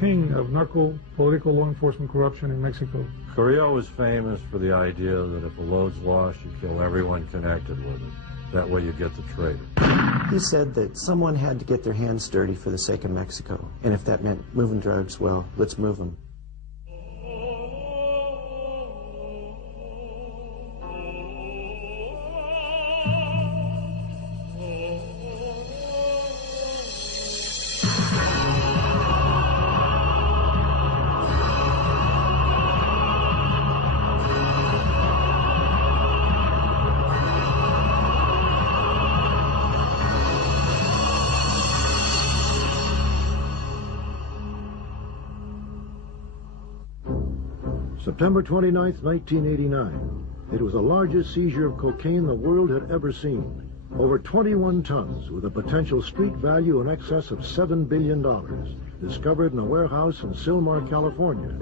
king of narco-political law enforcement corruption in Mexico. Carrillo was famous for the idea that if a load's lost, you kill everyone connected with it. That way you get the traitor. He said that someone had to get their hands dirty for the sake of Mexico. And if that meant moving drugs, well, let's move them. September 29th, 1989. It was the largest seizure of cocaine the world had ever seen. Over 21 tons with a potential street value in excess of $7 billion. Discovered in a warehouse in Sylmar, California.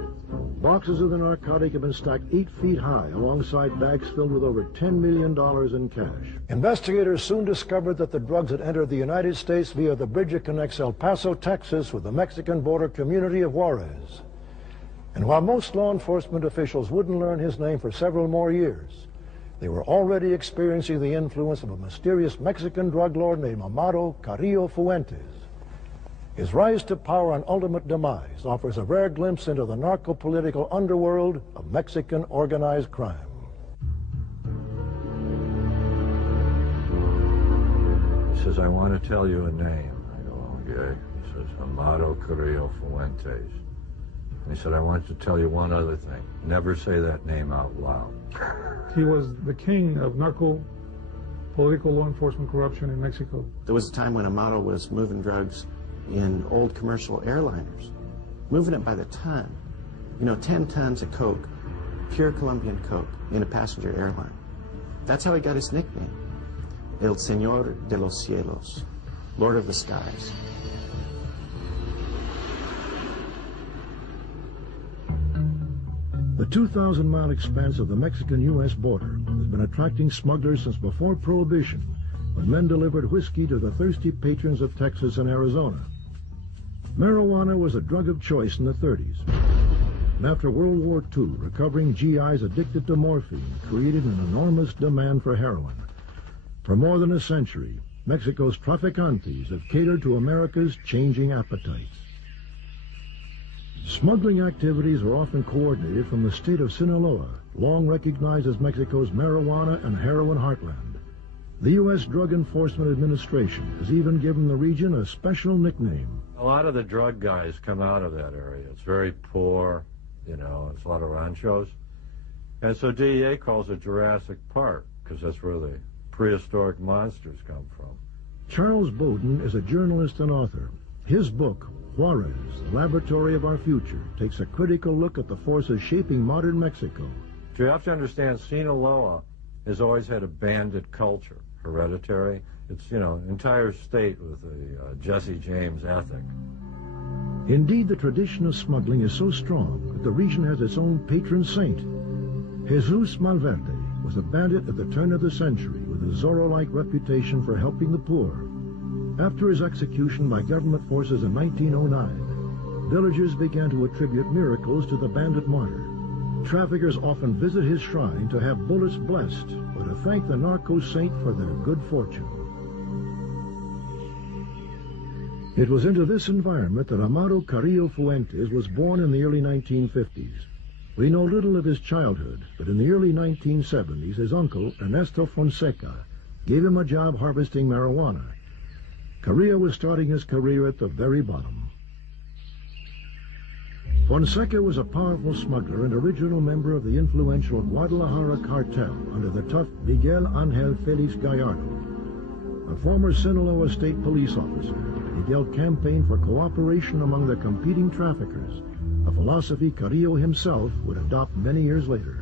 Boxes of the narcotic have been stacked 8 feet high alongside bags filled with over $10 million in cash. Investigators soon discovered that the drugs had entered the United States via the bridge that connects El Paso, Texas with the Mexican border community of Juárez. And while most law enforcement officials wouldn't learn his name for several more years, they were already experiencing the influence of a mysterious Mexican drug lord named Amado Carillo Fuentes. His rise to power and ultimate demise offers a rare glimpse into the narco-political underworld of Mexican organized crime. He says, I want to tell you a name. I go, okay. He says, Amado Carrillo Fuentes. And he said, I want to tell you one other thing. Never say that name out loud. He was the king of narco-political law enforcement corruption in Mexico. There was a time when Amado was moving drugs in old commercial airliners, moving it by the ton. You know, 10 tons of coke, pure Colombian coke, in a passenger airline. That's how he got his nickname, El Señor de Los Cielos, Lord of the Skies. The 2,000-mile expanse of the Mexican-U.S. border has been attracting smugglers since before Prohibition, when men delivered whiskey to the thirsty patrons of Texas and Arizona. Marijuana was a drug of choice in the 30s. And after World War II, recovering GIs addicted to morphine created an enormous demand for heroin. For more than a century, Mexico's trafficantes have catered to America's changing appetites. Smuggling activities are often coordinated from the state of Sinaloa, long recognized as Mexico's marijuana and heroin heartland. The U.S. Drug Enforcement Administration has even given the region a special nickname. A lot of the drug guys come out of that area. It's very poor, you know, it's a lot of ranchos. And so DEA calls it Jurassic Park, because that's where the prehistoric monsters come from. Charles Bowden is a journalist and author. His book, Juárez, the Laboratory of Our Future, takes a critical look at the forces shaping modern Mexico. You have to understand, Sinaloa has always had a bandit culture, hereditary. It's, you know, an entire state with a Jesse James ethic. Indeed, the tradition of smuggling is so strong that the region has its own patron saint. Jesus Malverde was a bandit at the turn of the century with a Zorro-like reputation for helping the poor. After his execution by government forces in 1909, villagers began to attribute miracles to the bandit martyr. Traffickers often visit his shrine to have bullets blessed, or to thank the narco saint for their good fortune. It was into this environment that Amado Carrillo Fuentes was born in the early 1950s. We know little of his childhood, but in the early 1970s, his uncle, Ernesto Fonseca, gave him a job harvesting marijuana. Carrillo was starting his career at the very bottom. Fonseca was a powerful smuggler and original member of the influential Guadalajara cartel under the tough Miguel Angel Felix Gallardo. A former Sinaloa state police officer, Miguel campaigned for cooperation among the competing traffickers, a philosophy Carrillo himself would adopt many years later.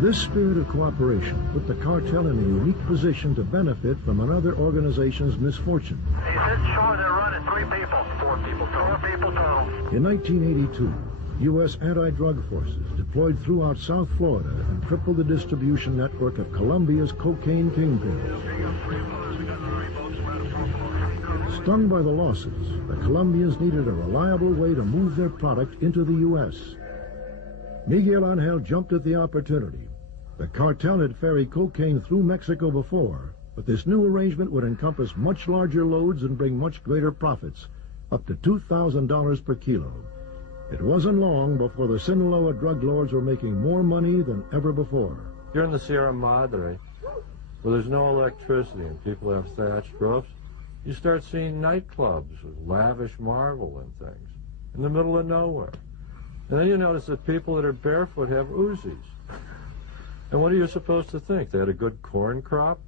This spirit of cooperation put the cartel in a unique position to benefit from another organization's misfortune. He said sure they're running 3 people. 4 people total. 4 people total. In 1982, U.S. anti-drug forces deployed throughout South Florida and crippled the distribution network of Colombia's cocaine kingpins. Stung by the losses, the Colombians needed a reliable way to move their product into the U.S. Miguel Angel jumped at the opportunity. The cartel had ferried cocaine through Mexico before, but this new arrangement would encompass much larger loads and bring much greater profits, up to $2,000 per kilo. It wasn't long before the Sinaloa drug lords were making more money than ever before. You're in the Sierra Madre, where there's no electricity and people have thatched roofs. You start seeing nightclubs with lavish marble and things in the middle of nowhere. And then you notice that people that are barefoot have Uzis. And what are you supposed to think? They had a good corn crop?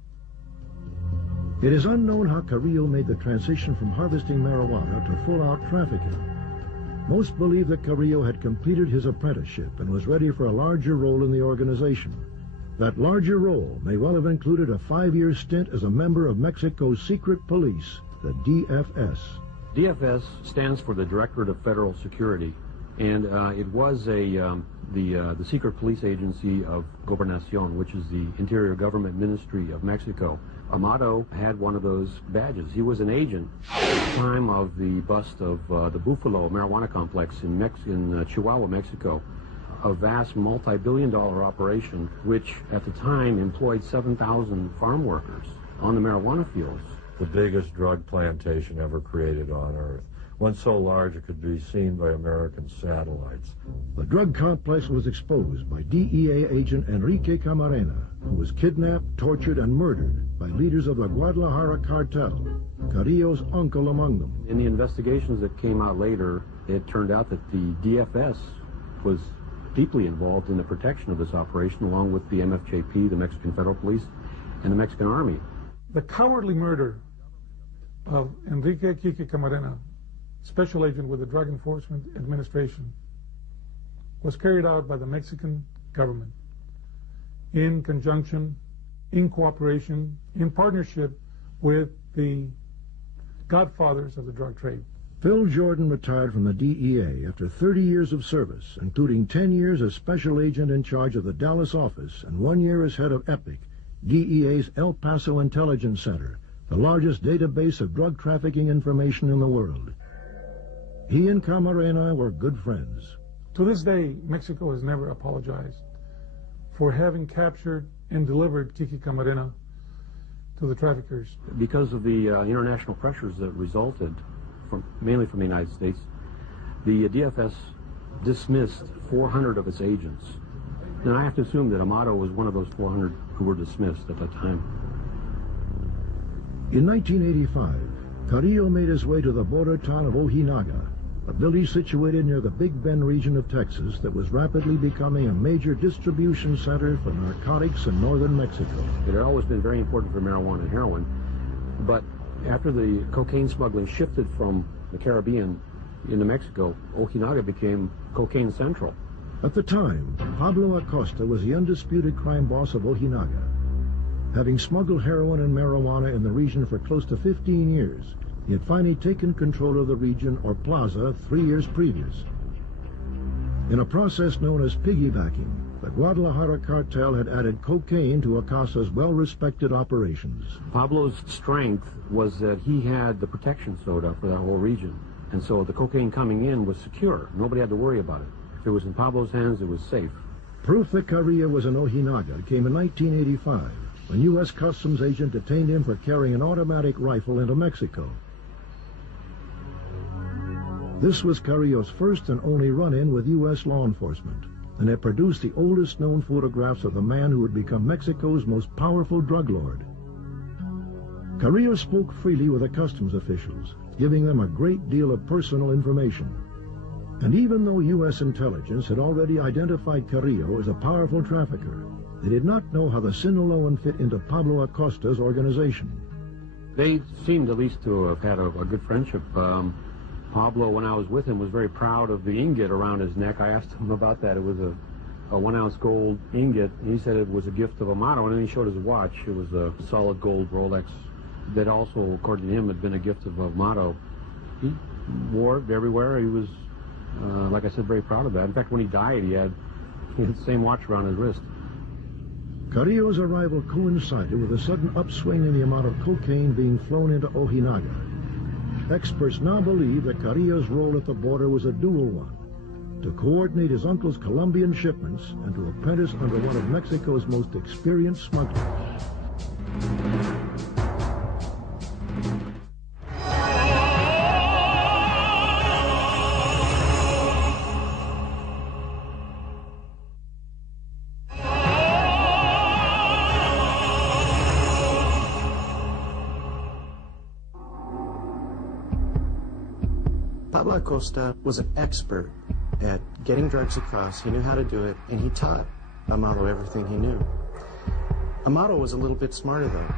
It is unknown how Carrillo made the transition from harvesting marijuana to full-out trafficking. Most believe that Carrillo had completed his apprenticeship and was ready for a larger role in the organization. That larger role may well have included a 5-year stint as a member of Mexico's secret police, the DFS. DFS stands for the Directorate of Federal Security, and it was the secret police agency of Gobernacion, which is the Interior Government Ministry of Mexico. Amado had one of those badges. He was an agent at the time of the bust of the Buffalo marijuana complex in Chihuahua, Mexico, a vast multi-billion-dollar operation which at the time employed 7,000 farm workers on the marijuana fields. The biggest drug plantation ever created on Earth. One so large it could be seen by American satellites. The drug complex was exposed by DEA agent Enrique Camarena, who was kidnapped, tortured, and murdered by leaders of the Guadalajara cartel, Carrillo's uncle among them. In the investigations that came out later, it turned out that the DFS was deeply involved in the protection of this operation, along with the MFJP, the Mexican Federal Police, and the Mexican Army. The cowardly murder of Enrique Quique Camarena, special agent with the Drug Enforcement Administration, was carried out by the Mexican government in conjunction, in cooperation, in partnership with the godfathers of the drug trade. Phil Jordan retired from the DEA after 30 years of service, including 10 years as special agent in charge of the Dallas office and 1 year as head of EPIC, DEA's El Paso Intelligence Center, the largest database of drug trafficking information in the world. He and Camarena were good friends. To this day, Mexico has never apologized for having captured and delivered Quique Camarena to the traffickers. Because of the international pressures that resulted, mainly from the United States, the DFS dismissed 400 of its agents. And I have to assume that Amado was one of those 400 who were dismissed at that time. In 1985, Carrillo made his way to the border town of Ojinaga, a village situated near the Big Bend region of Texas that was rapidly becoming a major distribution center for narcotics in northern Mexico. It had always been very important for marijuana and heroin, but after the cocaine smuggling shifted from the Caribbean into Mexico, Ojinaga became cocaine central. At the time, Pablo Acosta was the undisputed crime boss of Ojinaga. Having smuggled heroin and marijuana in the region for close to 15 years, he had finally taken control of the region, or plaza, 3 years previous. In a process known as piggybacking, the Guadalajara cartel had added cocaine to Acosta's well-respected operations. Pablo's strength was that he had the protection soda for that whole region, and so the cocaine coming in was secure. Nobody had to worry about it. If it was in Pablo's hands, it was safe. Proof that Carrillo was in Ojinaga came in 1985, when U.S. Customs agent detained him for carrying an automatic rifle into Mexico. This was Carrillo's first and only run-in with U.S. law enforcement, and it produced the oldest known photographs of the man who would become Mexico's most powerful drug lord. Carrillo spoke freely with the customs officials, giving them a great deal of personal information. And even though U.S. intelligence had already identified Carrillo as a powerful trafficker, they did not know how the Sinaloan fit into Pablo Acosta's organization. They seemed at least to have had a good friendship. Pablo, when I was with him, was very proud of the ingot around his neck. I asked him about that. It was a 1-ounce gold ingot, and he said it was a gift of Amado, and then he showed his watch. It was a solid gold Rolex that also, according to him, had been a gift of Amado. He wore it everywhere. He was, like I said, very proud of that. In fact, when he died, he had the same watch around his wrist. Carrillo's arrival coincided with a sudden upswing in the amount of cocaine being flown into Ojinaga. experts now believe that Carrillo's role at the border was a dual one: to coordinate his uncle's Colombian shipments and to apprentice under one of Mexico's most experienced smugglers. Pablo Acosta was an expert at getting drugs across. He knew how to do it, and he taught Amado everything he knew. Amado was a little bit smarter, though.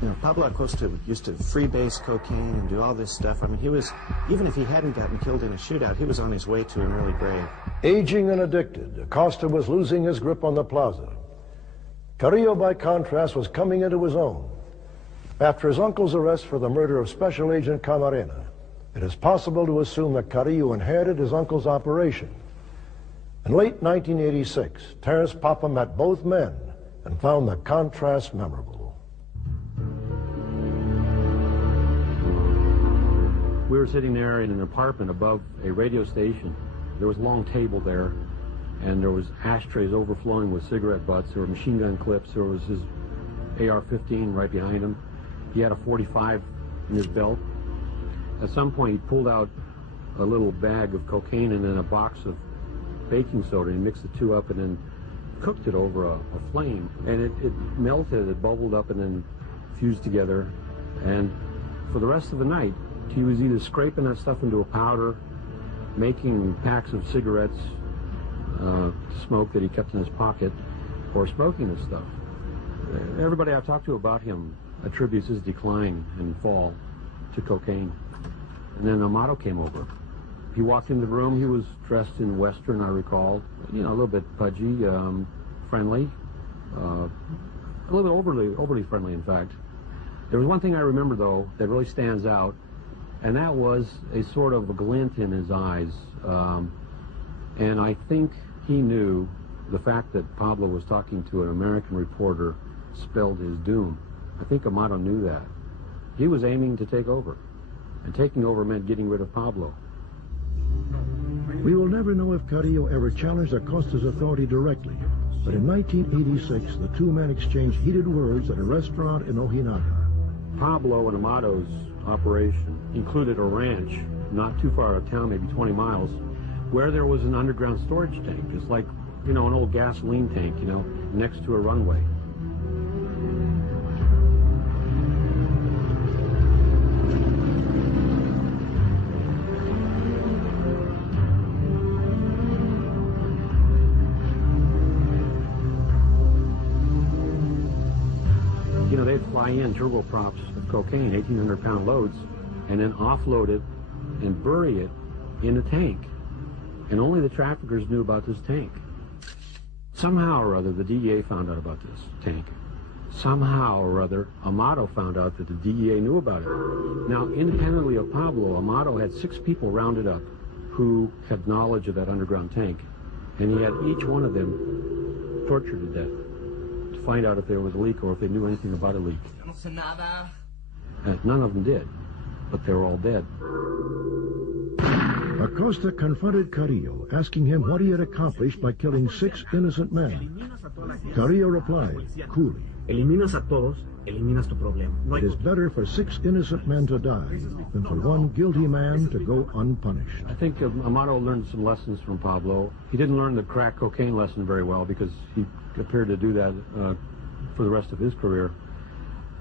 You know, Pablo Acosta used to freebase cocaine and do all this stuff. I mean, he was, even if he hadn't gotten killed in a shootout, he was on his way to an early grave. Aging and addicted, Acosta was losing his grip on the plaza. Carrillo, by contrast, was coming into his own. After his uncle's arrest for the murder of Special Agent Camarena, it is possible to assume that Carrillo inherited his uncle's operation. In late 1986, Terence Papa met both men and found the contrast memorable. We were sitting there in an apartment above a radio station. There was a long table there, and there was ashtrays overflowing with cigarette butts. There were machine gun clips. There was his AR-15 right behind him. He had a .45 in his belt. At some point, he pulled out a little bag of cocaine and then a box of baking soda, and he mixed the two up and then cooked it over a flame. And it melted, it bubbled up and then fused together. And for the rest of the night, he was either scraping that stuff into a powder, making packs of cigarettes to smoke that he kept in his pocket, or smoking this stuff. Everybody I've talked to about him attributes his decline and fall to cocaine. And then Amado came over. He walked into the room. He was dressed in Western, I recall. You know, a little bit pudgy, friendly, a little bit overly friendly, in fact. There was one thing I remember, though, that really stands out, and that was a sort of a glint in his eyes. And I think he knew the fact that Pablo was talking to an American reporter spelled his doom. I think Amado knew that. He was aiming to take over. And taking over meant getting rid of Pablo. We will never know if Carrillo ever challenged Acosta's authority directly, but in 1986, the two men exchanged heated words at a restaurant in Ojinaga. Pablo and Amado's operation included a ranch not too far out of town, maybe 20 miles, where there was an underground storage tank, just like, you know, an old gasoline tank, you know, next to a runway. You know, they'd fly in turboprops of cocaine, 1,800-pound loads, and then offload it and bury it in a tank. And only the traffickers knew about this tank. Somehow or other, the DEA found out about this tank. Somehow or other, Amado found out that the DEA knew about it. Now, independently of Pablo, Amado had 6 people rounded up who had knowledge of that underground tank. And he had each one of them tortured to death to find out if there was a leak or if they knew anything about a leak. None of them did, but they were all dead. Acosta confronted Carrillo, asking him what he had accomplished by killing 6 innocent men. Carrillo replied, coolly, Eliminas a todos, eliminas tu problema. it is better for 6 innocent men to die than for one guilty man to go unpunished. I think Amado learned some lessons from Pablo. He didn't learn the crack cocaine lesson very well because he appeared to do that for the rest of his career.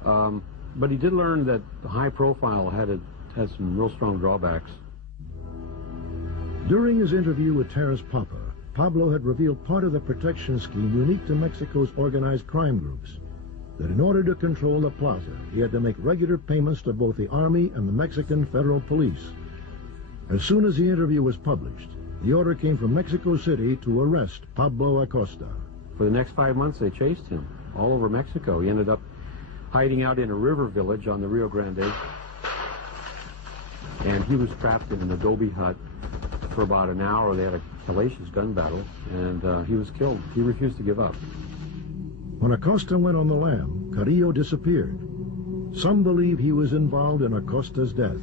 But he did learn that the high profile had some real strong drawbacks. During his interview with Terence Papa, Pablo had revealed part of the protection scheme unique to Mexico's organized crime groups, that in order to control the plaza, he had to make regular payments to both the Army and the Mexican Federal Police. As soon as the interview was published, the order came from Mexico City to arrest Pablo Acosta. For the next 5 months, they chased him all over Mexico. He ended up hiding out in a river village on the Rio Grande, and he was trapped in an adobe hut for about an hour. They had a hellacious gun battle, and he was killed. He refused to give up. When Acosta went on the lam, Carrillo disappeared. Some believe he was involved in Acosta's death.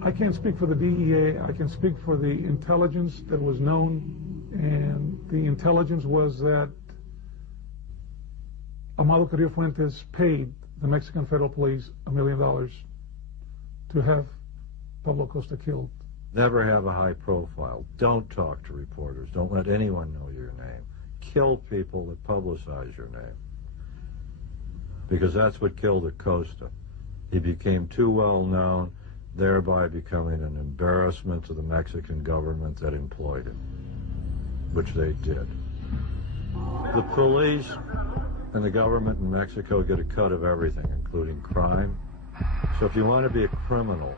I can't speak for the DEA. I can speak for the intelligence that was known, and the intelligence was that Amado Carrillo Fuentes paid the Mexican federal police $1 million to have Pablo Costa killed. Never have a high profile. Don't talk to reporters. Don't let anyone know your name. Kill people that publicize your name. Because that's what killed Acosta. He became too well known, thereby becoming an embarrassment to the Mexican government that employed him, which they did. The police and the government in Mexico get a cut of everything, including crime. So if you want to be a criminal,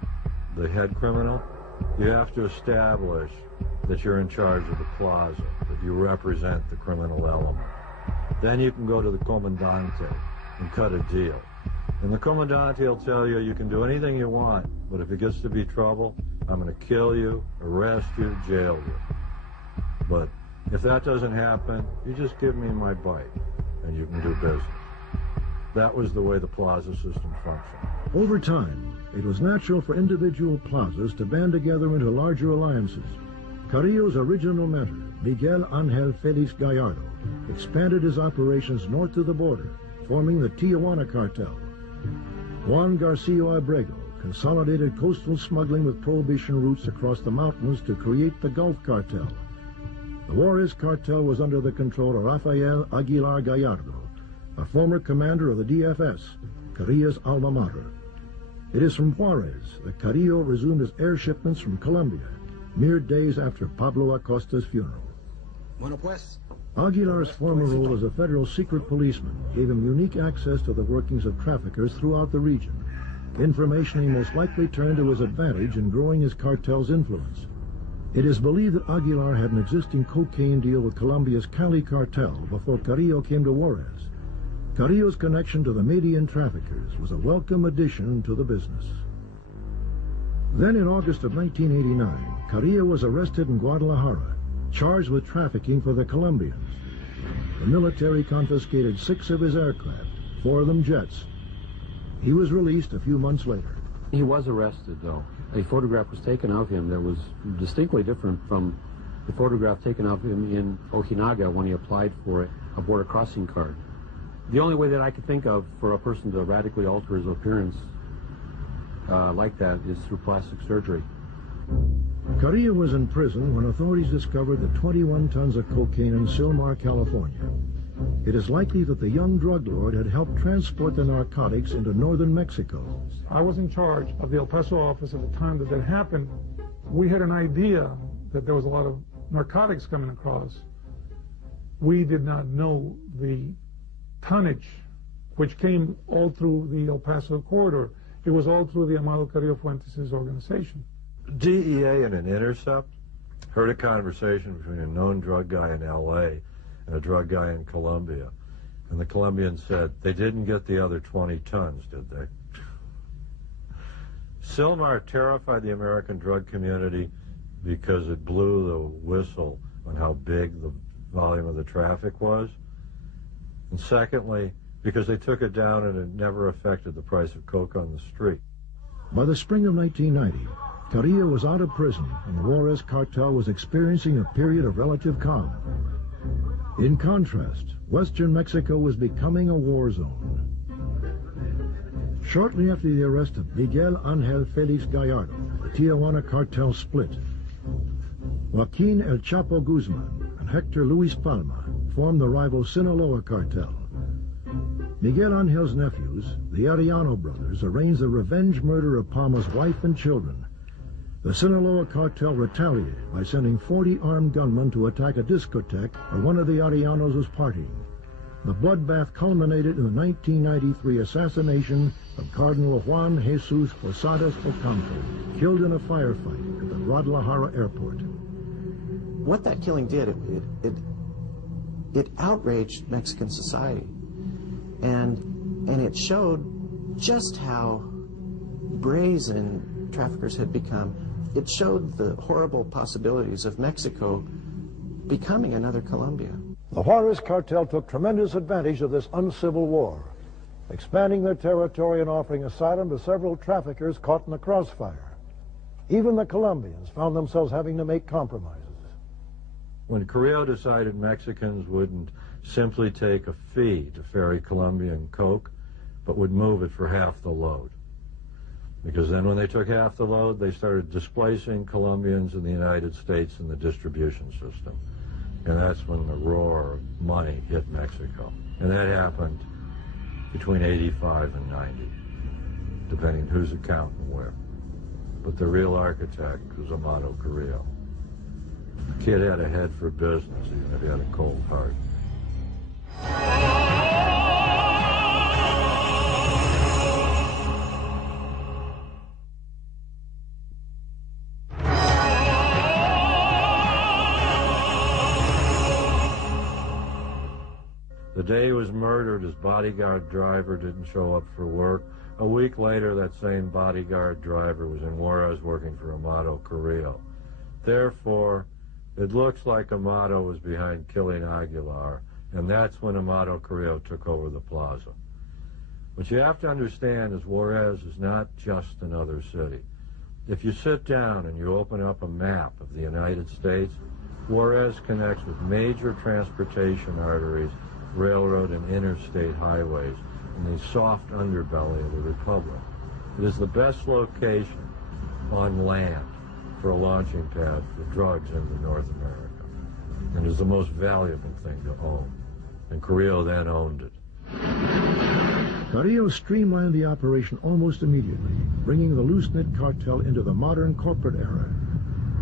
the head criminal, you have to establish that you're in charge of the plaza, that you represent the criminal element. Then you can go to the comandante and cut a deal. And the comandante will tell you, you can do anything you want, but if it gets to be trouble, I'm going to kill you, arrest you, jail you. But if that doesn't happen, you just give me my bite, and you can do business. That was the way the plaza system functioned. Over time, it was natural for individual plazas to band together into larger alliances. Carrillo's original mentor, Miguel Ángel Félix Gallardo, expanded his operations north of the border, forming the Tijuana cartel. Juan Garcia Abrego consolidated coastal smuggling with prohibition routes across the mountains to create the Gulf Cartel. The Juárez Cartel was under the control of Rafael Aguilar Guajardo, a former commander of the DFS, Carrillo's alma mater. It is from Juárez that Carrillo resumed his air shipments from Colombia, mere days after Pablo Acosta's funeral. Aguilar's former role as a federal secret policeman gave him unique access to the workings of traffickers throughout the region, information he most likely turned to his advantage in growing his cartel's influence. It is believed that Aguilar had an existing cocaine deal with Colombia's Cali cartel before Carrillo came to Juárez. Carrillo's connection to the Median traffickers was a welcome addition to the business. Then in August of 1989, Carrillo was arrested in Guadalajara, charged with trafficking for the Colombians. The military confiscated 6 of his aircraft, 4 of them jets. He was released a few months later. He was arrested, though. A photograph was taken of him that was distinctly different from the photograph taken of him in Ojinaga when he applied for a border crossing card. The only way that I could think of for a person to radically alter his appearance like that is through plastic surgery. Carrillo was in prison when authorities discovered the 21 tons of cocaine in Silmar, California. It is likely that the young drug lord had helped transport the narcotics into northern Mexico. I was in charge of the El Paso office at the time that that happened. We had an idea that there was a lot of narcotics coming across. We did not know the tonnage, which came all through the El Paso corridor. It was all through the Amado Carrillo Fuentes' organization. DEA in an intercept heard a conversation between a known drug guy in L.A. and a drug guy in Colombia. And the Colombian said, they didn't get the other 20 tons, did they? Silmar terrified the American drug community because it blew the whistle on how big the volume of the traffic was. And secondly, because they took it down and it never affected the price of coke on the street. By the spring of 1990, Carrillo was out of prison and the Juárez cartel was experiencing a period of relative calm. In contrast, western Mexico was becoming a war zone. Shortly after the arrest of Miguel Ángel Félix Gallardo, the Tijuana cartel split. Joaquín El Chapo Guzman and Hector Luis Palma formed the rival Sinaloa cartel. Miguel Angel's nephews, the Arellano brothers, arranged the revenge murder of Palma's wife and children. The Sinaloa cartel retaliated by sending 40 armed gunmen to attack a discotheque where one of the Arellanos was partying. The bloodbath culminated in the 1993 assassination of Cardinal Juan Jesus Posadas Ocampo, killed in a firefight at the Guadalajara airport. What that killing did, it outraged Mexican society. And it showed just how brazen traffickers had become. It showed the horrible possibilities of Mexico becoming another Colombia. The Juárez cartel took tremendous advantage of this uncivil war, expanding their territory and offering asylum to several traffickers caught in the crossfire. Even the Colombians found themselves having to make compromises. When Carrillo decided Mexicans wouldn't simply take a fee to ferry Colombian coke, but would move it for half the load. Because then when they took half the load, they started displacing Colombians in the United States in the distribution system. And that's when the roar of money hit Mexico. And that happened between 85 and 90, depending whose account and where. But the real architect was Amado Carrillo. The kid had a head for business, even if he had a cold heart. The day he was murdered, his bodyguard driver didn't show up for work. A week later, that same bodyguard driver was in Juárez working for Amado Carrillo. Therefore, it looks like Amado was behind killing Aguilar, and that's when Amado Carrillo took over the plaza. What you have to understand is Juárez is not just another city. If you sit down and you open up a map of the United States, Juárez connects with major transportation arteries, railroad and interstate highways, in the soft underbelly of the Republic. It is the best location on land for a launching pad for drugs into North America, and is the most valuable thing to own. And Carrillo then owned it. Carrillo streamlined the operation almost immediately, bringing the loose-knit cartel into the modern corporate era.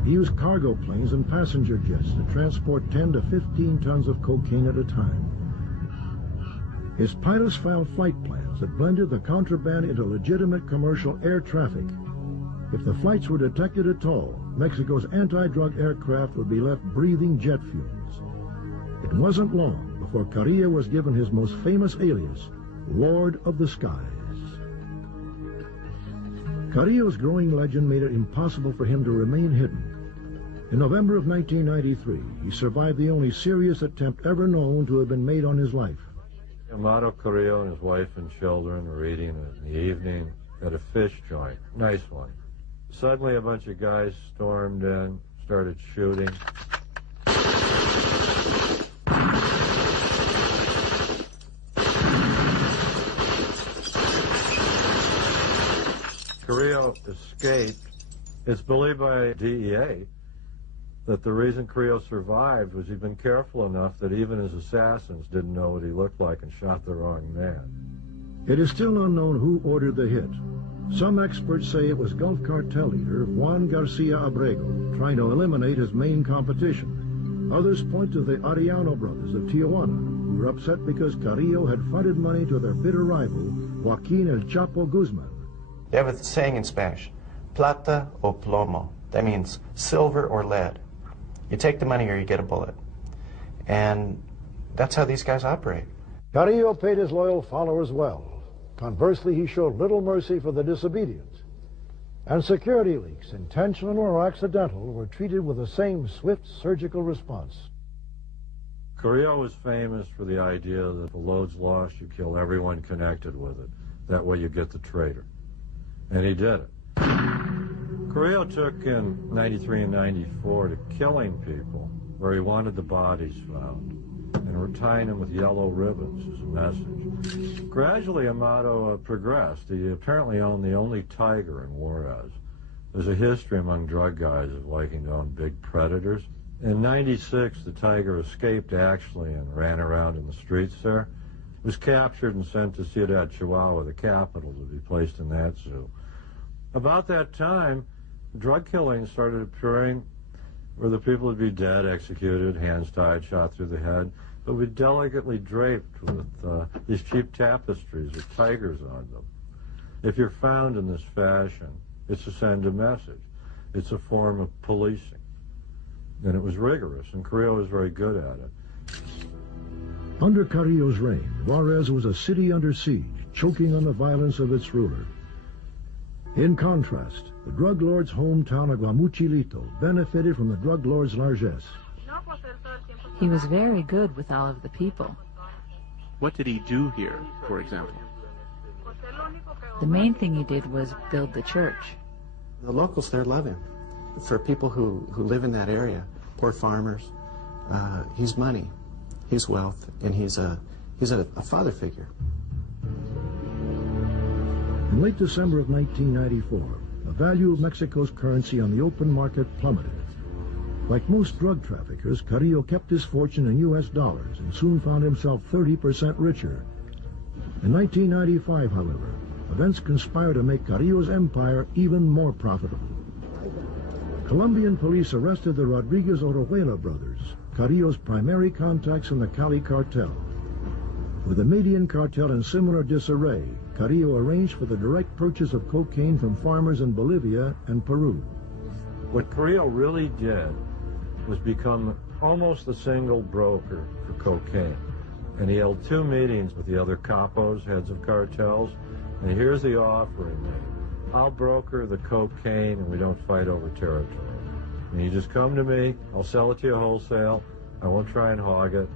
He used cargo planes and passenger jets to transport 10 to 15 tons of cocaine at a time. His pilots filed flight plans that blended the contraband into legitimate commercial air traffic. If the flights were detected at all, Mexico's anti-drug aircraft would be left breathing jet fumes. It wasn't long before Carrillo was given his most famous alias, Lord of the Skies. Carrillo's growing legend made it impossible for him to remain hidden. In November of 1993, he survived the only serious attempt ever known to have been made on his life. Amado Carrillo and his wife and children were eating in the evening at a fish joint. Nice one. Suddenly a bunch of guys stormed in, started shooting. Carrillo escaped. It's believed by DEA that the reason Carrillo survived was he'd been careful enough that even his assassins didn't know what he looked like and shot the wrong man. It is still unknown who ordered the hit. Some experts say it was Gulf Cartel leader Juan Garcia Abrego trying to eliminate his main competition. Others point to the Arellano brothers of Tijuana, who were upset because Carrillo had fronted money to their bitter rival, Joaquin El Chapo Guzman. They have a saying in Spanish, plata o plomo. That means silver or lead. You take the money or you get a bullet. And that's how these guys operate. Carrillo paid his loyal followers well. Conversely, he showed little mercy for the disobedient. And security leaks, intentional or accidental, were treated with the same swift surgical response. Carrillo was famous for the idea that if a load's lost, you kill everyone connected with it. That way you get the traitor. And he did it. Carrillo took in 93 and 94 to killing people where he wanted the bodies found, and were tying them with yellow ribbons as a message. Gradually, Amado progressed. He apparently owned the only tiger in Juárez. There's a history among drug guys of liking to own big predators. In 96, the tiger escaped actually and ran around in the streets there. Was captured and sent to Ciudad Chihuahua, the capital, to be placed in that zoo. About that time, drug killings started appearing where the people would be dead, executed, hands tied, shot through the head, but would be delicately draped with these cheap tapestries with tigers on them. If you're found in this fashion, it's to send a message. It's a form of policing. And it was rigorous, and Carrillo was very good at it. Under Carrillo's reign, Juárez was a city under siege, choking on the violence of its ruler. In contrast, the drug lord's hometown of Guamuchilito benefited from the drug lord's largesse. He was very good with all of the people. What did he do here, for example? The main thing he did was build the church. The locals there love him. For people who live in that area, poor farmers, he's money, he's wealth, and he's a father figure. In late December of 1994, the value of Mexico's currency on the open market plummeted. Like most drug traffickers, Carrillo kept his fortune in U.S. dollars and soon found himself 30% richer. In 1995, however, events conspired to make Carrillo's empire even more profitable. Colombian police arrested the Rodriguez Orejuela brothers, Carrillo's primary contacts in the Cali cartel. With the Median cartel in similar disarray, Carrillo arranged for the direct purchase of cocaine from farmers in Bolivia and Peru. What Carrillo really did was become almost a single broker for cocaine. And he held 2 meetings with the other capos, heads of cartels, and here's the offer he made. I'll broker the cocaine and we don't fight over territory. And you just come to me, I'll sell it to you wholesale, I won't try and hog it,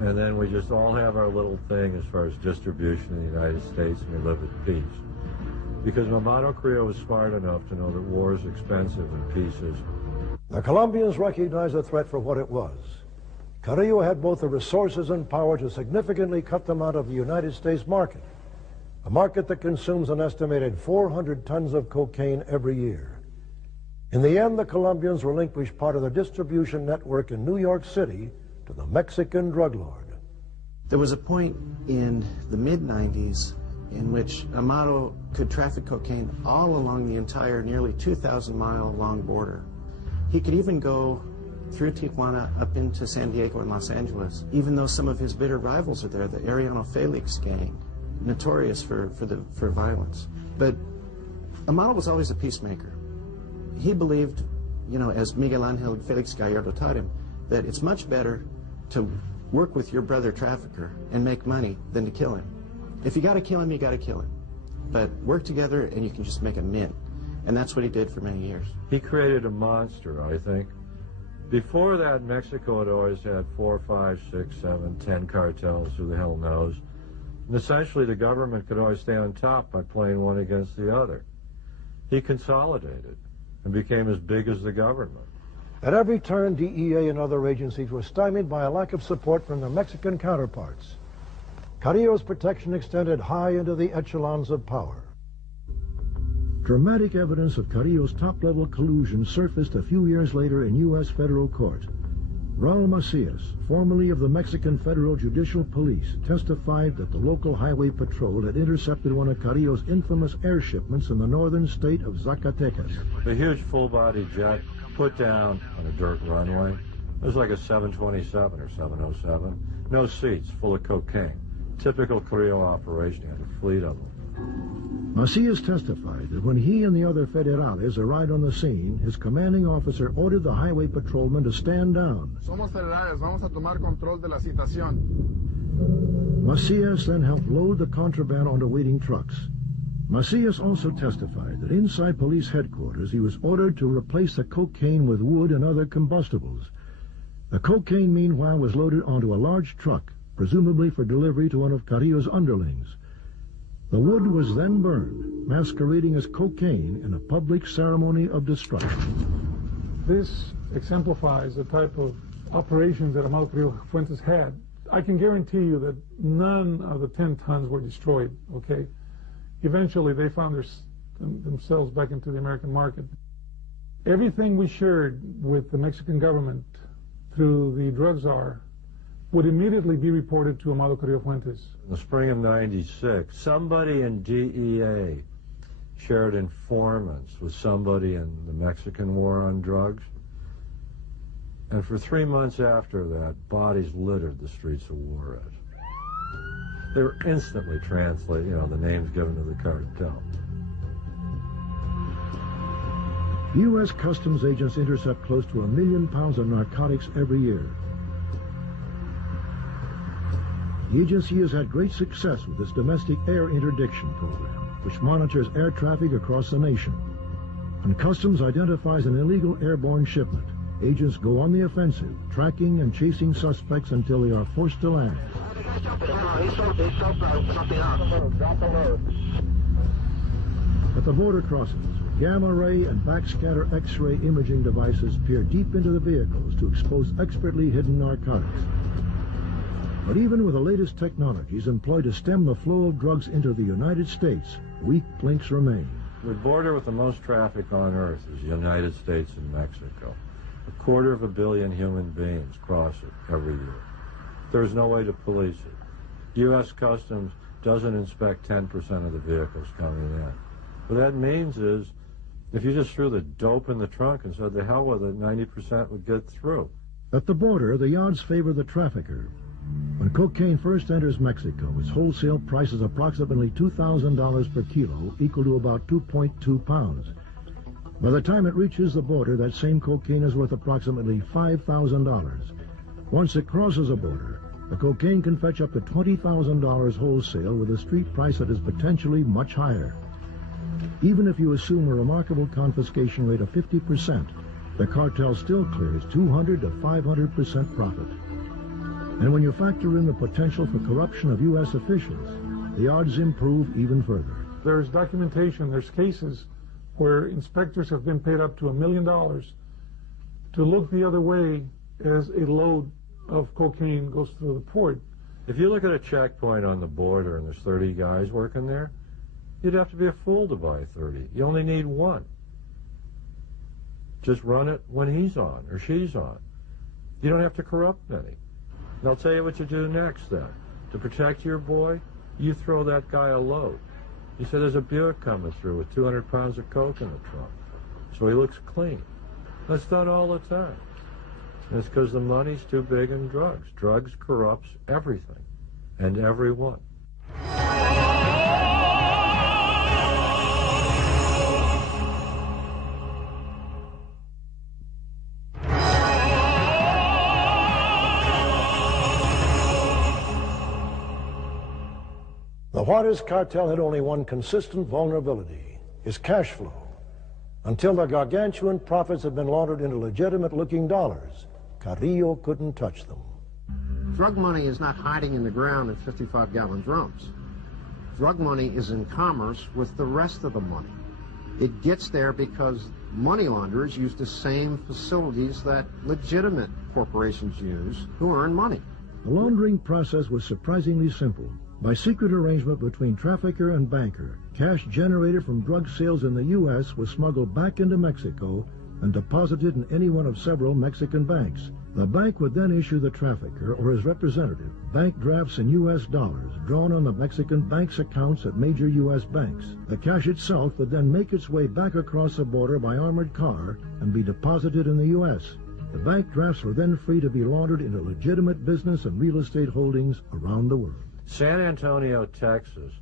and then we just all have our little thing as far as distribution in the United States, and we live at peace. Because Amado Carrillo was smart enough to know that war is expensive and peace isn't. The Colombians recognized the threat for what it was. Carrillo had both the resources and power to significantly cut them out of the United States market, a market that consumes an estimated 400 tons of cocaine every year. In the end, the Colombians relinquished part of their distribution network in New York City to the Mexican drug lord. There was a point in the mid-90s in which Amado could traffic cocaine all along the entire nearly 2,000-mile long border. He could even go through Tijuana up into San Diego and Los Angeles, even though some of his bitter rivals are there, the Arellano Felix gang, notorious for violence. But Amado was always a peacemaker. He believed, you know, as Miguel Angel Felix Gallardo taught him, that it's much better to work with your brother trafficker and make money than to kill him. If you got to kill him, you got to kill him. But work together and you can just make a mint. And that's what he did for many years. He created a monster, I think. Before that, Mexico had always had 4, 5, 6, 7, 10 cartels, who the hell knows. And essentially the government could always stay on top by playing one against the other. He consolidated and became as big as the government. At every turn, DEA and other agencies were stymied by a lack of support from their Mexican counterparts. Carrillo's protection extended high into the echelons of power. Dramatic evidence of Carrillo's top-level collusion surfaced a few years later in U.S. federal court. Raul Macias, formerly of the Mexican Federal Judicial Police, testified that the local highway patrol had intercepted one of Carrillo's infamous air shipments in the northern state of Zacatecas. A huge full-body jet put down on a dirt runway. It was like a 727 or 707. No seats, full of cocaine. Typical Carrillo operation, had a fleet of them. Macias testified that when he and the other federales arrived on the scene, his commanding officer ordered the highway patrolman to stand down. Somos federales, vamos a tomar control de la situación. Macias then helped load the contraband onto waiting trucks. Macias also testified that inside police headquarters he was ordered to replace the cocaine with wood and other combustibles. The cocaine, meanwhile, was loaded onto a large truck, presumably for delivery to one of Carrillo's underlings. The wood was then burned, masquerading as cocaine in a public ceremony of destruction. This exemplifies the type of operations that Amado Carrillo Fuentes had. I can guarantee you that none of the 10 tons were destroyed, okay? Eventually, they found themselves back into the American market. Everything we shared with the Mexican government through the drug czar would immediately be reported to Amado Carrillo Fuentes. In the spring of '96, somebody in DEA shared informants with somebody in the Mexican war on drugs. And for 3 months after that, bodies littered the streets of Juarez. They were instantly translated, you know, the names given to the cartel. U.S. Customs agents intercept close to 1 million pounds of narcotics every year. The agency has had great success with its domestic air interdiction program, which monitors air traffic across the nation. When Customs identifies an illegal airborne shipment, agents go on the offensive, tracking and chasing suspects until they are forced to land. At the border crossings, gamma ray and backscatter X-ray imaging devices peer deep into the vehicles to expose expertly hidden narcotics. But even with the latest technologies employed to stem the flow of drugs into the United States, weak links remain. The border with the most traffic on Earth is the United States and Mexico. 250 million human beings cross it every year. There's no way to police it. U.S. Customs doesn't inspect 10% of the vehicles coming in. What that means is, if you just threw the dope in the trunk and said, the hell with it, 90% would get through. At the border, the odds favor the trafficker. When cocaine first enters Mexico, its wholesale price is approximately $2,000 per kilo, equal to about 2.2 pounds. By the time it reaches the border, that same cocaine is worth approximately $5,000. Once it crosses the border, the cocaine can fetch up to $20,000 wholesale with a street price that is potentially much higher. Even if you assume a remarkable confiscation rate of 50%, the cartel still clears 200 to 500% profit. And when you factor in the potential for corruption of U.S. officials, the odds improve even further. There's documentation, there's cases where inspectors have been paid up to $1 million to look the other way as a load of cocaine goes through the port. If you look at a checkpoint on the border and there's 30 guys working there, you'd have to be a fool to buy 30. You only need one. Just run it when he's on or she's on. You don't have to corrupt many. And I'll tell you what you do next then. To protect your boy, you throw that guy a load. You say there's a Buick coming through with 200 pounds of coke in the trunk. So he looks clean. That's done all the time. And it's because the money's too big in drugs. Drugs corrupts everything and everyone. The Juárez Cartel had only one consistent vulnerability, his cash flow. Until the gargantuan profits had been laundered into legitimate-looking dollars, Carrillo couldn't touch them. Drug money is not hiding in the ground in 55-gallon drums. Drug money is in commerce with the rest of the money. It gets there because money launderers use the same facilities that legitimate corporations use who earn money. The laundering process was surprisingly simple. By secret arrangement between trafficker and banker, cash generated from drug sales in the U.S. was smuggled back into Mexico and deposited in any one of several Mexican banks. The bank would then issue the trafficker or his representative bank drafts in U.S. dollars drawn on the Mexican bank's accounts at major U.S. banks. The cash itself would then make its way back across the border by armored car and be deposited in the U.S. The bank drafts were then free to be laundered into legitimate business and real estate holdings around the world. San Antonio, Texas,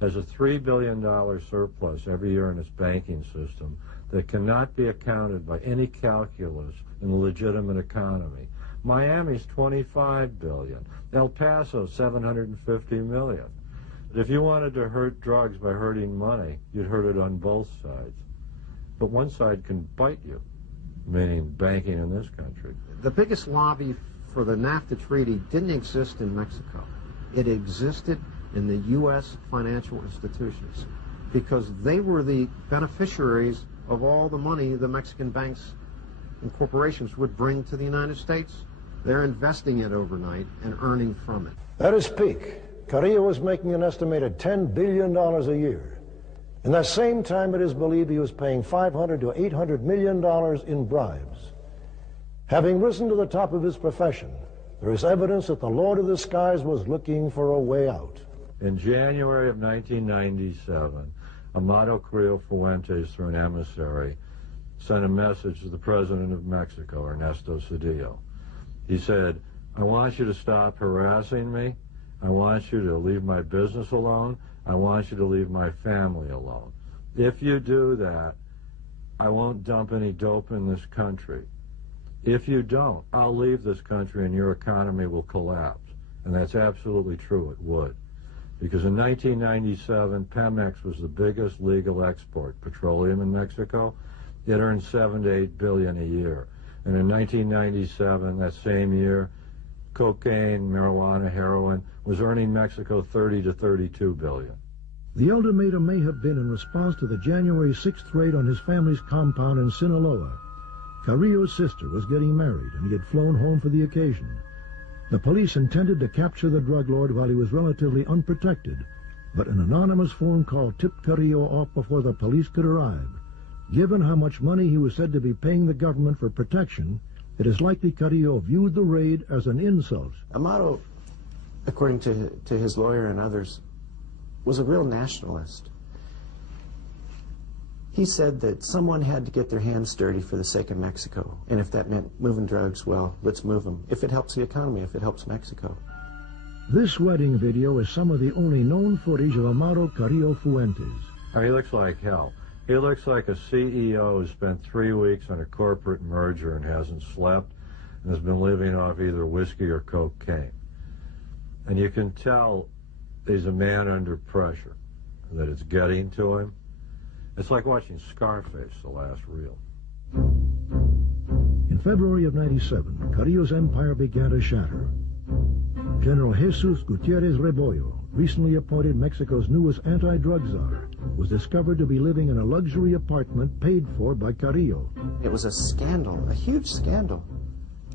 has a $3 billion surplus every year in its banking system that cannot be accounted by any calculus in the legitimate economy. Miami's $25 billion. El Paso, $750 million. If you wanted to hurt drugs by hurting money, you'd hurt it on both sides. But one side can bite you, meaning banking in this country. The biggest lobby for the NAFTA treaty didn't exist in Mexico. It existed in the U.S. financial institutions because they were the beneficiaries of all the money the Mexican banks and corporations would bring to the United States. They're investing it overnight and earning from it. At his peak, Carrillo was making an estimated $10 billion a year. In that same time, it is believed he was paying $500 to $800 million in bribes. Having risen to the top of his profession, there is evidence that the Lord of the Skies was looking for a way out. In January of 1997, Amado Carrillo Fuentes, through an emissary, sent a message to the President of Mexico, Ernesto Zedillo. He said, I want you to stop harassing me. I want you to leave my business alone. I want you to leave my family alone. If you do that, I won't dump any dope in this country. If you don't, I'll leave this country and your economy will collapse. And that's absolutely true, it would. Because in 1997, Pemex was the biggest legal export petroleum in Mexico. It earned $7 to $8 billion a year. And in 1997, that same year, cocaine, marijuana, heroin was earning Mexico $30 to $32 billion. The ultimatum may have been in response to the January 6th raid on his family's compound in Sinaloa. Carrillo's sister was getting married, and he had flown home for the occasion. The police intended to capture the drug lord while he was relatively unprotected, but an anonymous phone call tipped Carrillo off before the police could arrive. Given how much money he was said to be paying the government for protection, it is likely Carrillo viewed the raid as an insult. Amado, according to his lawyer and others, was a real nationalist. He said that someone had to get their hands dirty for the sake of Mexico, and if that meant moving drugs, well, let's move them. If it helps the economy, if it helps Mexico. This wedding video is some of the only known footage of Amado Carillo Fuentes. He looks like hell. He looks like a CEO who spent 3 weeks on a corporate merger and hasn't slept and has been living off either whiskey or cocaine. And you can tell he's a man under pressure, that it's getting to him. It's like watching Scarface, the last reel. In February of '97, Carrillo's empire began to shatter. General Jesus Gutierrez Rebollo, recently appointed Mexico's newest anti-drug czar, was discovered to be living in a luxury apartment paid for by Carrillo. It was a scandal, a huge scandal.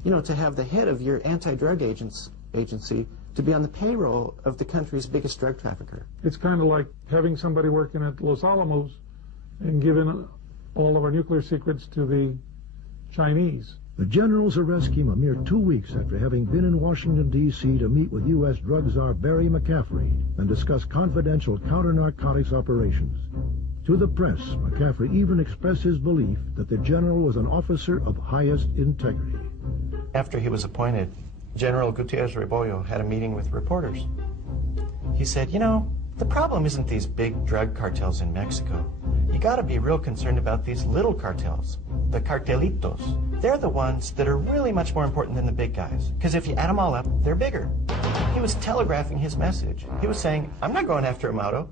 You know, to have the head of your anti-drug agency to be on the payroll of the country's biggest drug trafficker. It's kind of like having somebody working at Los Alamos and giving all of our nuclear secrets to the Chinese. The general's arrest came a mere 2 weeks after having been in Washington, D.C. to meet with U.S. drug czar Barry McCaffrey and discuss confidential counter-narcotics operations. To the press, McCaffrey even expressed his belief that the general was an officer of highest integrity. After he was appointed, General Gutierrez Rebollo had a meeting with reporters. He said, you know, the problem isn't these big drug cartels in Mexico. You gotta be real concerned about these little cartels, the cartelitos. They're the ones that are really much more important than the big guys, because if you add them all up, they're bigger. He was telegraphing his message. He was saying, I'm not going after Amado.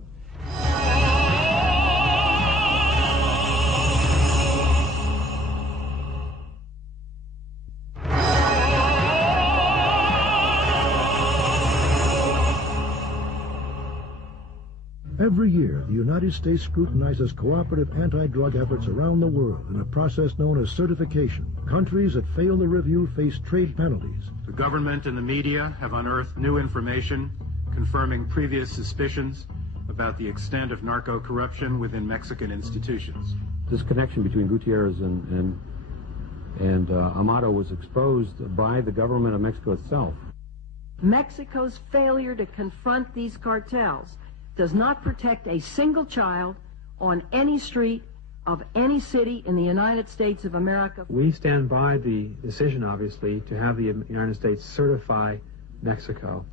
Every year, the United States scrutinizes cooperative anti-drug efforts around the world in a process known as certification. Countries that fail the review face trade penalties. The government and the media have unearthed new information confirming previous suspicions about the extent of narco-corruption within Mexican institutions. This connection between Gutierrez and Amado was exposed by the government of Mexico itself. Mexico's failure to confront these cartels does not protect a single child on any street of any city in the United States of America. We stand by the decision, obviously, to have the United States certify Mexico,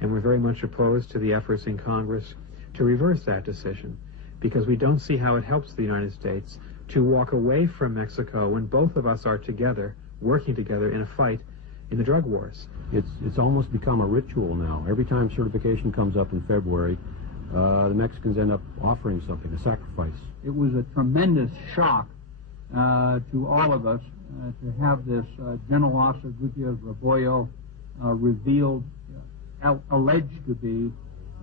and we're very much opposed to the efforts in Congress to reverse that decision, because we don't see how it helps the United States to walk away from Mexico when both of us are together, working together in a fight in the drug wars. It's almost become a ritual now. Every time certification comes up in February, the Mexicans end up offering something, a sacrifice. It was a tremendous shock to all of us to have this General Officer Gutierrez Rebollo revealed, alleged to be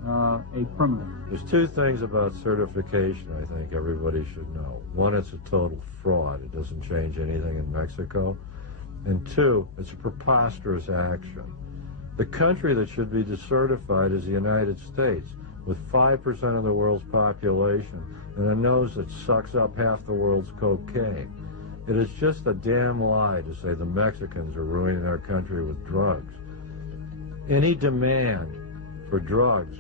a criminal. There's two things about certification I think everybody should know. One, it's a total fraud. It doesn't change anything in Mexico. And two, it's a preposterous action. The country that should be decertified is the United States, with 5% of the world's population and a nose that sucks up half the world's cocaine. It is just a damn lie to say the Mexicans are ruining our country with drugs. Any demand for drugs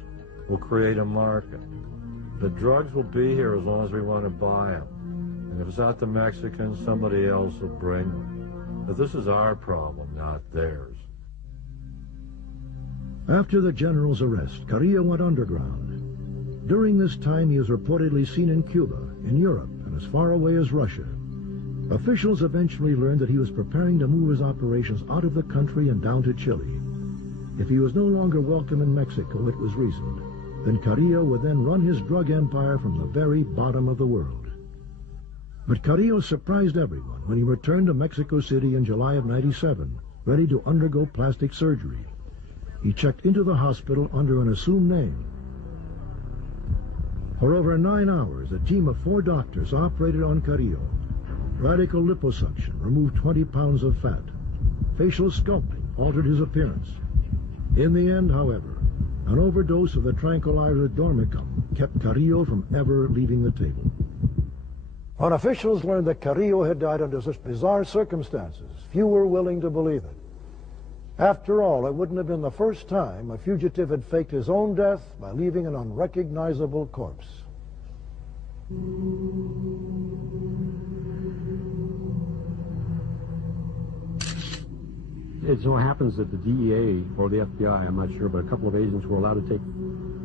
will create a market. The drugs will be here as long as we want to buy them. And if it's not the Mexicans, somebody else will bring them. But this is our problem, not theirs. After the general's arrest, Carrillo went underground. During this time, he was reportedly seen in Cuba, in Europe, and as far away as Russia. Officials eventually learned that he was preparing to move his operations out of the country and down to Chile. If he was no longer welcome in Mexico, it was reasoned. Then Carrillo would then run his drug empire from the very bottom of the world. But Carrillo surprised everyone when he returned to Mexico City in July of '97, ready to undergo plastic surgery. He checked into the hospital under an assumed name. For over 9 hours, a team of 4 doctors operated on Carrillo. Radical liposuction removed 20 pounds of fat. Facial sculpting altered his appearance. In the end, however, an overdose of the tranquilizer Dormicum kept Carrillo from ever leaving the table. When officials learned that Carrillo had died under such bizarre circumstances, few were willing to believe it. After all, it wouldn't have been the first time a fugitive had faked his own death by leaving an unrecognizable corpse. It so happens that the DEA, or the FBI, I'm not sure, but a couple of agents were allowed to take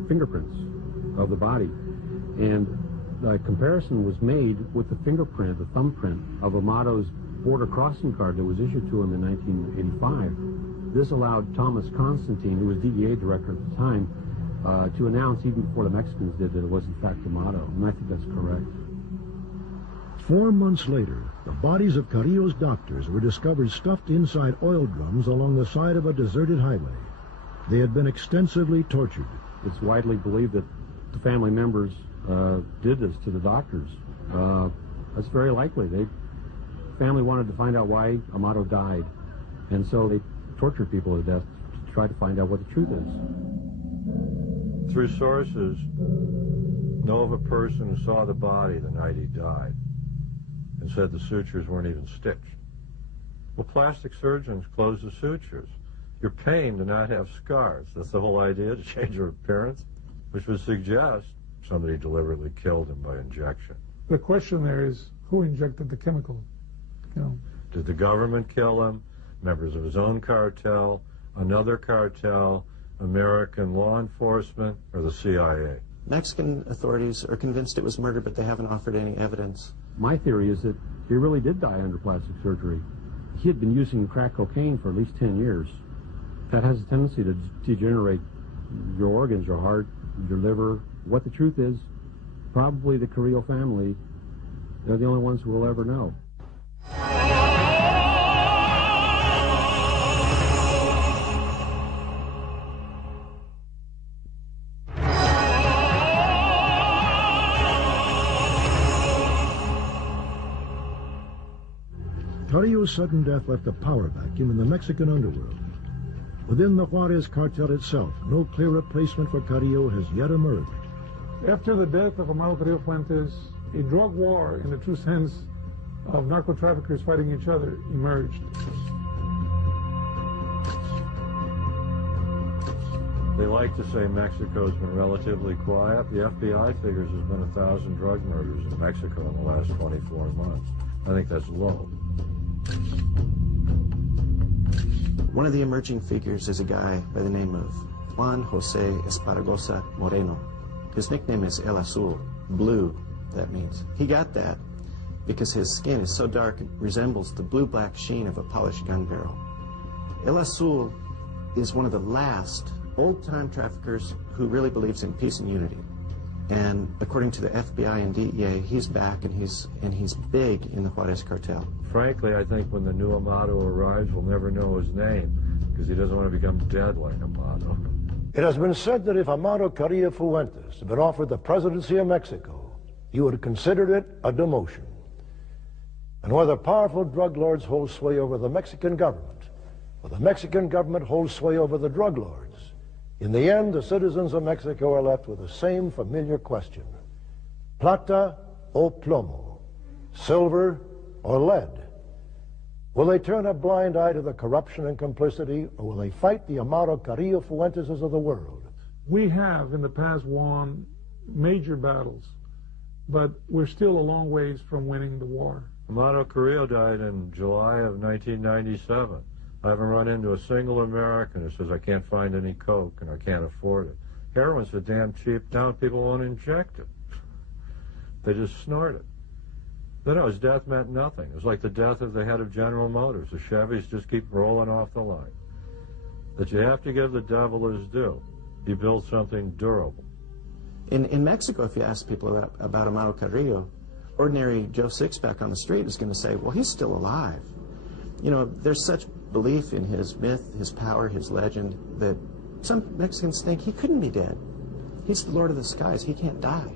fingerprints of the body. And a comparison was made with the fingerprint, the thumbprint, of Amado's border crossing card that was issued to him in 1985. This allowed Thomas Constantine, who was DEA director at the time, to announce, even before the Mexicans did, that it was in fact Amado. And I think that's correct. 4 months later, the bodies of Carrillo's doctors were discovered stuffed inside oil drums along the side of a deserted highway. They had been extensively tortured. It's widely believed that the family members did this to the doctors. That's very likely. The family wanted to find out why Amado died, and so they tortured people to death to try to find out what the truth is. Through sources, know of a person who saw the body the night he died and said the sutures weren't even stitched. Well, plastic surgeons close the sutures. You're paying to not have scars. That's the whole idea, to change your appearance, which would suggest somebody deliberately killed him by injection. The question there is, who injected the chemical? Did the government kill him? Members of his own cartel, another cartel, American law enforcement, or the CIA? Mexican authorities are convinced it was murder, but they haven't offered any evidence. My theory is that he really did die under plastic surgery. He had been using crack cocaine for at least 10 years. That has a tendency to degenerate your organs, your heart, your liver. What the truth is, probably the Carrillo family, they're the only ones who will ever know. Carrillo's sudden death left a power vacuum in the Mexican underworld. Within the Juárez Cartel itself, no clear replacement for Carrillo has yet emerged. After the death of Amado Carrillo Fuentes, a drug war in the true sense of narco-traffickers fighting each other emerged. They like to say Mexico's been relatively quiet. The FBI figures there's been 1,000 drug murders in Mexico in the last 24 months. I think that's low. One of the emerging figures is a guy by the name of Juan José Esparragosa Moreno. His nickname is El Azul, blue, that means. He got that because his skin is so dark it resembles the blue-black sheen of a polished gun barrel. El Azul is one of the last old-time traffickers who really believes in peace and unity. And according to the FBI and DEA, he's back and he's big in the Juárez Cartel. Frankly, I think when the new Amado arrives, we'll never know his name because he doesn't want to become dead like Amado. It has been said that if Amado Carrillo Fuentes had been offered the presidency of Mexico, he would have considered it a demotion. And whether powerful drug lords hold sway over the Mexican government, or the Mexican government holds sway over the drug lords, in the end, the citizens of Mexico are left with the same familiar question: plata o plomo, silver or lead? Will they turn a blind eye to the corruption and complicity, or will they fight the Amado Carrillo Fuenteses of the world? We have in the past won major battles, but we're still a long ways from winning the war. Amado Carrillo died in July of 1997. I haven't run into a single American who says I can't find any coke and I can't afford it. Heroin's so damn cheap now people won't inject it. They just snort it. But no, his death meant nothing. It was like the death of the head of General Motors. The Chevys just keep rolling off the line. That you have to give the devil his due. He built something durable. In Mexico, if you ask people about Amado Carrillo, ordinary Joe Sixpack on the street is going to say, well, he's still alive. You know, there's such belief in his myth, his power, his legend, that some Mexicans think he couldn't be dead. He's the Lord of the Skies. He can't die.